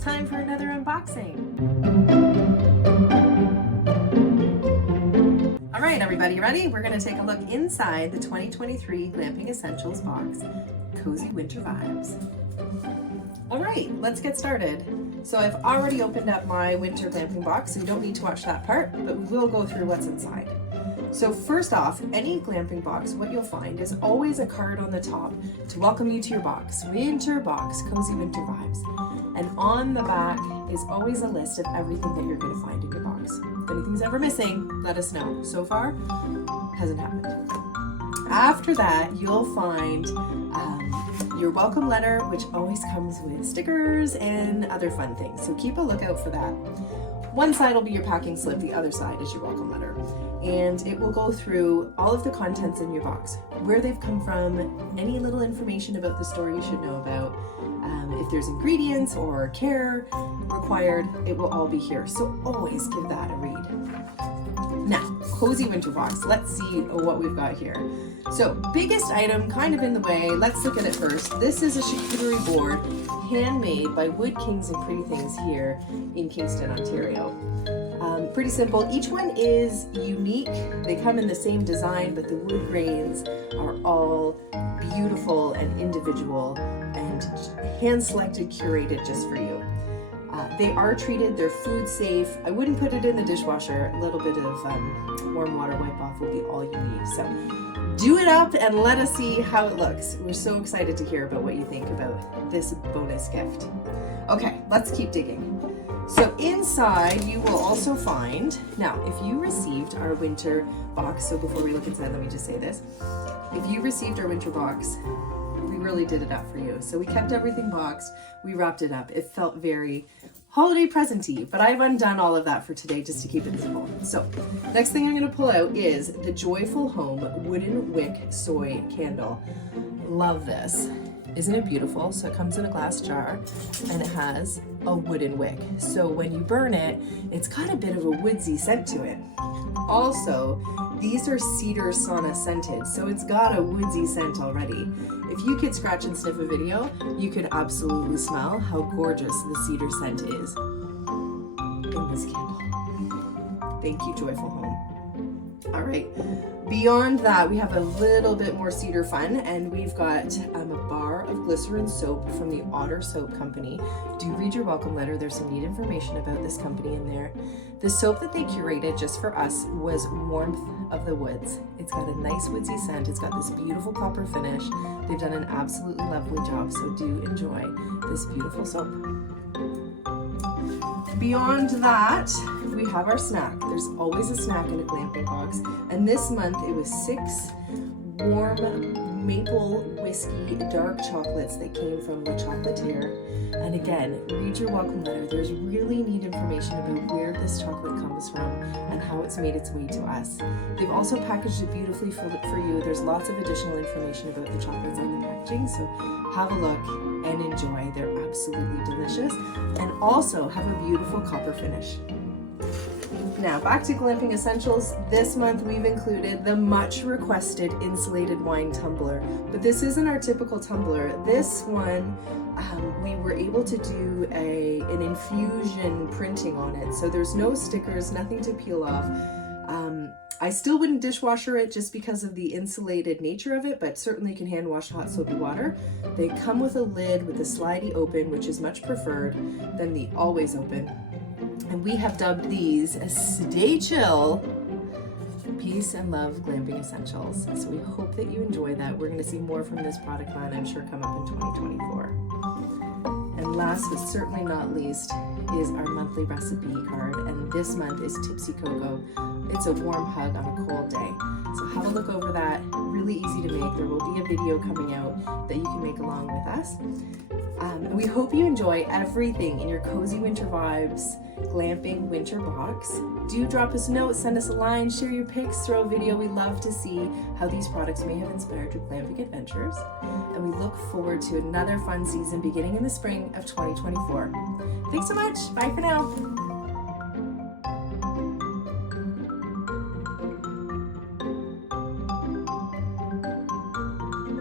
it's time for another unboxing. All right, everybody, ready? We're going to take a look inside the 2023 Glamping Essentials box, Cozy Winter Vibes. All right, let's get started. So I've already opened up my winter glamping box, so you don't need to watch that part, but we will go through what's inside. So first off, any glamping box, what you'll find is always a card on the top to welcome you to your box. Winter box, Cozy Winter Vibes. And on the back is always a list of everything that you're going to find in your box. If anything's ever missing, let us know. So far, hasn't happened. After that, you'll find your welcome letter, which always comes with stickers and other fun things. So keep a lookout for that. One side will be your packing slip, the other side is your welcome letter. And it will go through all of the contents in your box, where they've come from, any little information about the store you should know about. If there's ingredients or care required, it will all be here. So always give that a read. Now, Cozy Winter Box, let's see what we've got here. So, biggest item kind of in the way, let's look at it first. This is a charcuterie board, handmade by Wood Kings and Pretty Things here in Kingston, Ontario. Pretty simple. Each one is unique. They come in the same design, but the wood grains are all beautiful and individual and hand-selected, curated just for you. They are treated, they're food safe. I wouldn't put it in the dishwasher. A little bit of warm water wipe off will be all you need. So do it up and let us see how it looks. We're so excited to hear about what you think about this bonus gift. Okay, let's keep digging. So inside you will also find, now if you received our winter box, so before we look inside, let me just say this. If you received our winter box, we really did it up for you. So we kept everything boxed, we wrapped it up. It felt very holiday present-y, but I've undone all of that for today just to keep it simple. So next thing I'm gonna pull out is the Joyful Home Wooden Wick Soy Candle. Love this. Isn't it beautiful? So it comes in a glass jar and it has a wooden wick. So when you burn it, it's got a bit of a woodsy scent to it. Also, these are cedar sauna scented, so it's got a woodsy scent already. If you could scratch and sniff a video, you could absolutely smell how gorgeous the cedar scent is in this candle. Thank you, Joyful Home. All right, beyond that, we have a little bit more cedar fun, and we've got a bar of glycerin soap from the Otter Soap Company. Do read your welcome letter. There's some neat information about this company in there. The soap that they curated just for us was Warmth of the Woods. It's got a nice woodsy scent. It's got this beautiful copper finish. They've done an absolutely lovely job, so do enjoy this beautiful soap. Beyond that, we have our snack. There's always a snack in a glamping box, and this month it was 6 warm maple whiskey dark chocolates that came from Le Chocolatier. And again, read your welcome letter. There's really neat information about where this chocolate comes from and how it's made its way to us. They've also packaged it beautifully for you. There's lots of additional information about the chocolates on the packaging, so have a look and enjoy. They're absolutely delicious and also have a beautiful copper finish. Now back to Glamping Essentials. This month we've included the much requested insulated wine tumbler, but this isn't our typical tumbler. This one we were able to do an infusion printing on it, so there's no stickers, nothing to peel off. I still wouldn't dishwasher it just because of the insulated nature of it, but certainly can hand wash hot soapy water. They come with a lid with a slidey open, which is much preferred than the always open. And we have dubbed these Stay Chill Peace and Love Glamping Essentials. So we hope that you enjoy that. We're going to see more from this product line, I'm sure, come up in 2024. And last but certainly not least is our monthly recipe card, and this month is Tipsy Cocoa. It's a warm hug on a cold day. So have a look over that. Really easy to make. There will be a video coming out that you can make along with us. And we hope you enjoy everything in your Cozy Winter Vibes Glamping Winter Box. Do drop us a note, send us a line, share your pics, throw a video. We love to see how these products may have inspired your glamping adventures. And we look forward to another fun season beginning in the spring of 2024. Thanks so much. Bye for now.